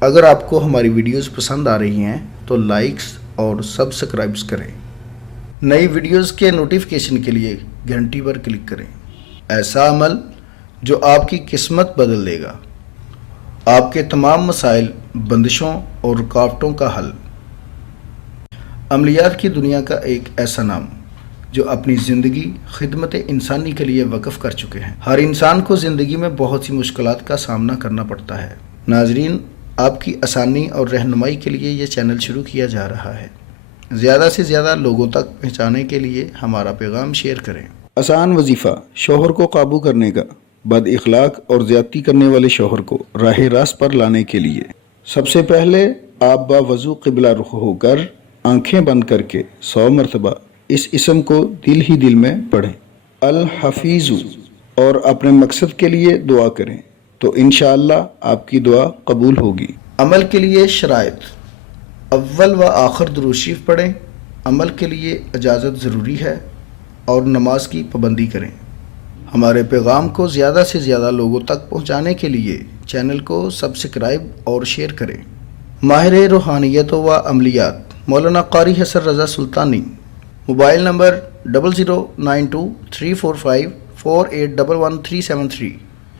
اگر آپ کو ہماری ویڈیوز پسند آ رہی ہیں تو لائکس اور سبسکرائبز کریں۔ نئی ویڈیوز کے نوٹیفیکیشن کے لیے گھنٹی پر کلک کریں۔ ایسا عمل جو آپ کی قسمت بدل دے گا، آپ کے تمام مسائل، بندشوں اور رکاوٹوں کا حل۔ عملیات کی دنیا کا ایک ایسا نام جو اپنی زندگی خدمت انسانی کے لیے وقف کر چکے ہیں۔ ہر انسان کو زندگی میں بہت سی مشکلات کا سامنا کرنا پڑتا ہے۔ ناظرین، آپ کی آسانی اور رہنمائی کے لیے یہ چینل شروع کیا جا رہا ہے۔ زیادہ سے زیادہ لوگوں تک پہنچانے کے لیے ہمارا پیغام شیئر کریں۔ آسان وظیفہ شوہر کو قابو کرنے کا، بد اخلاق اور زیادتی کرنے والے شوہر کو راہ راست پر لانے کے لیے۔ سب سے پہلے آپ باوضو قبلہ رخ ہو کر آنکھیں بند کر کے 100 مرتبہ اس اسم کو دل ہی دل میں پڑھیں، الحفیظ، اور اپنے مقصد کے لیے دعا کریں تو انشاءاللہ آپ کی دعا قبول ہوگی۔ عمل کے لیے شرائط: اول و آخر درود شریف پڑھیں۔ عمل کے لیے اجازت ضروری ہے اور نماز کی پابندی کریں۔ ہمارے پیغام کو زیادہ سے زیادہ لوگوں تک پہنچانے کے لیے چینل کو سبسکرائب اور شیئر کریں۔ ماہر روحانیت و عملیات مولانا قاری حسن رضا سلطانی، موبائل نمبر 00923454811373۔